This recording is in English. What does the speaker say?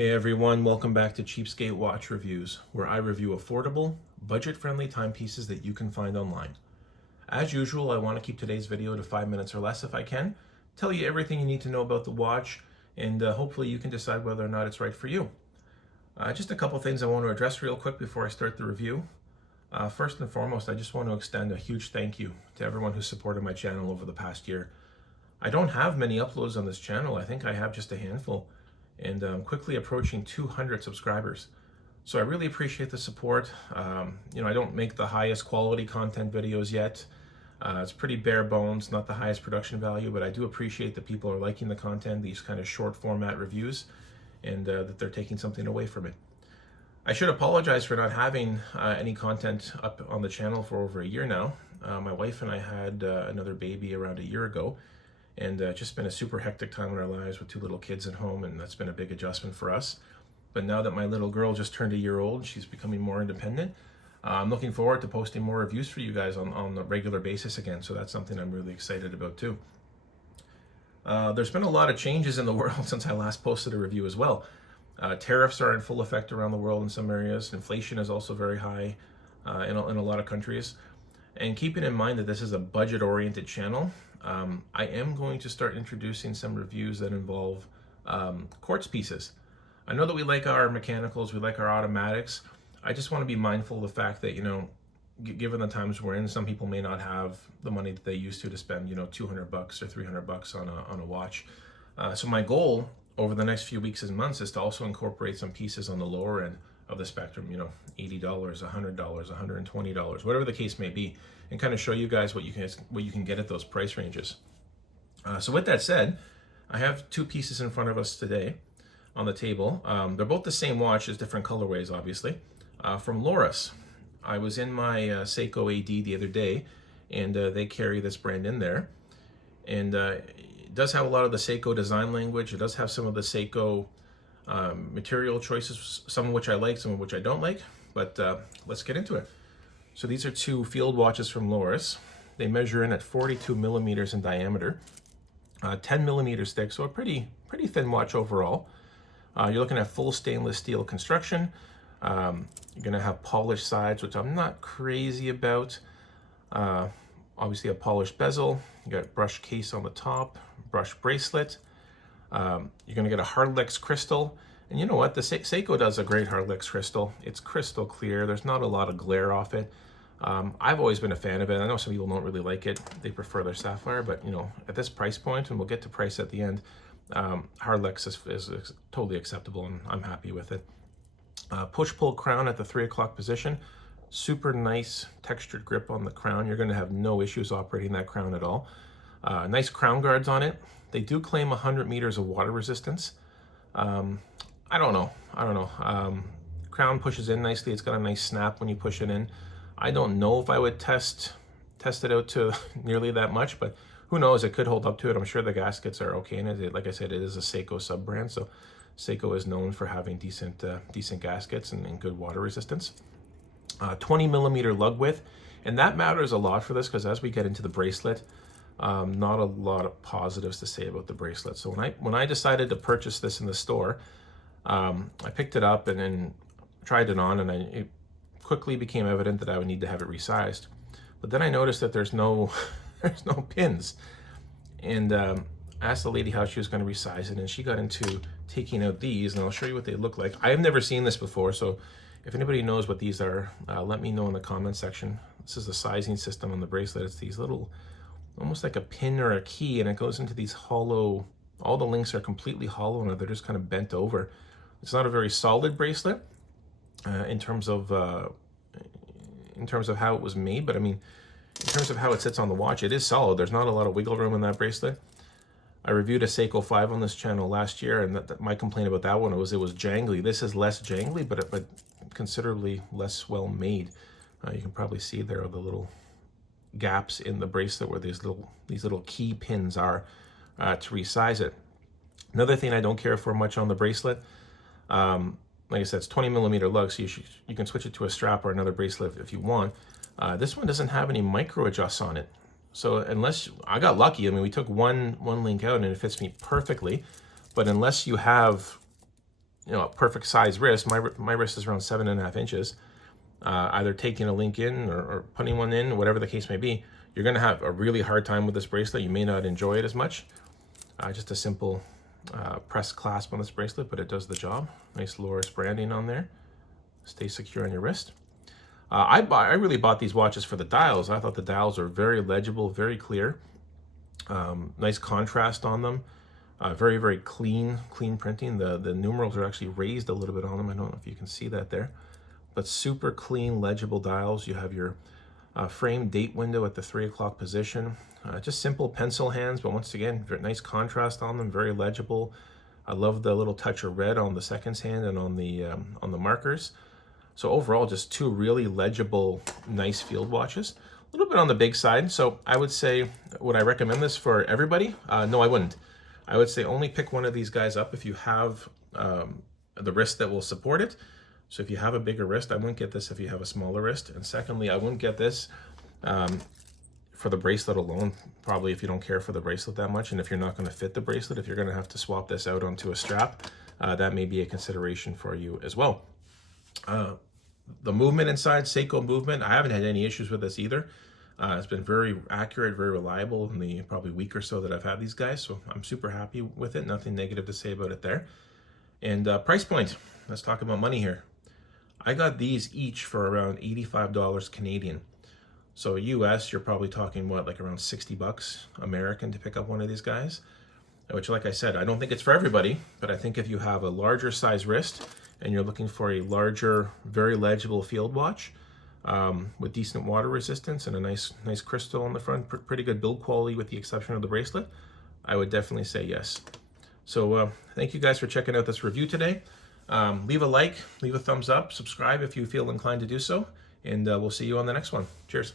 Hey everyone, welcome back to Cheapskate Watch Reviews, where I review affordable, budget-friendly timepieces that you can find online. As usual, I want to keep today's video to 5 minutes or less if I can, tell you everything you need to know about the watch, and hopefully you can decide whether or not it's right for you. Just a couple things I want to address real quick before I start the review. First and foremost, I just want to extend a huge thank you to everyone who supported my channel over the past year. I don't have many uploads on this channel. I think I have just a handful, and I'm quickly approaching 200 subscribers. So I really appreciate the support. I don't make the highest quality content videos yet. It's pretty bare bones, not the highest production value, but I do appreciate that people are liking the content, these kind of short format reviews, and that they're taking something away from it. I should apologize for not having any content up on the channel for over a year now. My wife and I had another baby around a year ago, and just been a super hectic time in our lives with 2 little kids at home, and that's been a big adjustment for us. But now that my little girl just turned a year old, she's becoming more independent. I'm looking forward to posting more reviews for you guys on a regular basis again, so that's something I'm really excited about too. There's been a lot of changes in the world since I last posted a review as well. Tariffs are in full effect around the world in some areas. Inflation is also very high in a lot of countries. And keeping in mind that this is a budget-oriented channel, I am going to start introducing some reviews that involve quartz pieces. I know that we like our mechanicals, we like our automatics. I just want to be mindful of the fact that, given the times we're in, some people may not have the money that they used to spend, $200 or $300 on a watch. So my goal over the next few weeks and months is to also incorporate some pieces on the lower end of the spectrum, $80, $100, $120, whatever the case may be, and kind of show you guys what you can get at those price ranges. So with that said, I have 2 pieces in front of us today on the table. They're both the same watch, as different colorways, obviously, from Lorus. I was in my Seiko AD the other day, and they carry this brand in there, and it does have a lot of the Seiko design language. It does have some of the Seiko material choices, some of which I like, some of which I don't like, but let's get into it. So these are 2 field watches from Lorus. They measure in at 42 millimeters in diameter, 10 millimeters thick, so a pretty thin watch overall. You're looking at full stainless steel construction. You're gonna have polished sides, which I'm not crazy about. Obviously a polished bezel. You got brushed case on the top, brushed bracelet. You're gonna get a Hardlex crystal. And you know what? The Seiko does a great Hardlex crystal. It's crystal clear. There's not a lot of glare off it. I've always been a fan of it. I know some people don't really like it. They prefer their sapphire, but at this price point, and we'll get to price at the end, Hardlex is totally acceptable, and I'm happy with it. Push-pull crown at the 3 o'clock position. Super nice textured grip on the crown. You're gonna have no issues operating that crown at all. Nice crown guards on it. They do claim 100 meters of water resistance. I don't know. Crown pushes in nicely. It's got a nice snap when you push it in. I don't know if I would test it out to nearly that much, but who knows? It could hold up to it. I'm sure the gaskets are okay in it. Like I said, it is a Seiko sub brand, so Seiko is known for having decent gaskets and good water resistance. 20 millimeter lug width, and that matters a lot for this because as we get into the bracelet, not a lot of positives to say about the bracelet. So when I decided to purchase this in the store, I picked it up and then tried it on, and it quickly became evident that I would need to have it resized. But then I noticed that there's no pins, and I asked the lady how she was going to resize it, and she got into taking out these, and I'll show you what they look like. I have never seen this before, so if anybody knows what these are, let me know in the comment section. This is the sizing system on the bracelet. It's these little, almost like a pin or a key, and it goes into these hollow, all the links are completely hollow and they're just kind of bent over. It's not a very solid bracelet in terms of how it was made, but I mean, in terms of how it sits on the watch, it is solid. There's not a lot of wiggle room in that bracelet. I reviewed a Seiko 5 on this channel last year, and my complaint about that one was it was jangly. This is less jangly, but considerably less well made. You can probably see there are the little gaps in the bracelet where these little key pins are to resize it. Another thing I don't care for much on the bracelet, like I said, it's 20 millimeter lug, so you can switch it to a strap or another bracelet if you want. This one doesn't have any micro adjusts on it. So unless, I got lucky, I mean, we took one link out and it fits me perfectly, but unless you have a perfect size wrist. My wrist is around 7.5 inches. Either taking a link in or putting one in, whatever the case may be, you're going to have a really hard time with this bracelet. You may not enjoy it as much. Just a simple press clasp on this bracelet, but it does the job. Nice Lorus branding on there. Stay secure on your wrist. I really bought these watches for the dials. I thought the dials are very legible, very clear. Nice contrast on them. Very, very clean printing. The numerals are actually raised a little bit on them. I don't know if you can see that there. But super clean, legible dials. You have your frame date window at the 3 o'clock position. Just simple pencil hands, but once again, very nice contrast on them, very legible. I love the little touch of red on the seconds hand and on the markers. So overall, just two really legible, nice field watches. A little bit on the big side. So I would say, would I recommend this for everybody? No, I wouldn't. I would say only pick one of these guys up if you have the wrist that will support it. So if you have a bigger wrist, I wouldn't get this if you have a smaller wrist. And secondly, I wouldn't get this for the bracelet alone, probably if you don't care for the bracelet that much. And if you're not going to fit the bracelet, if you're going to have to swap this out onto a strap, that may be a consideration for you as well. The movement inside, Seiko movement, I haven't had any issues with this either. It's been very accurate, very reliable in the probably week or so that I've had these guys. So I'm super happy with it. Nothing negative to say about it there. And price point, let's talk about money here. I got these each for around $85 Canadian. So US, you're probably talking what, like around 60 bucks American to pick up one of these guys, which, like I said, I don't think it's for everybody, but I think if you have a larger size wrist and you're looking for a larger, very legible field watch with decent water resistance and a nice crystal on the front, pretty good build quality with the exception of the bracelet, I would definitely say yes. So thank you guys for checking out this review today. Leave a like, leave a thumbs up, subscribe if you feel inclined to do so, and we'll see you on the next one. Cheers.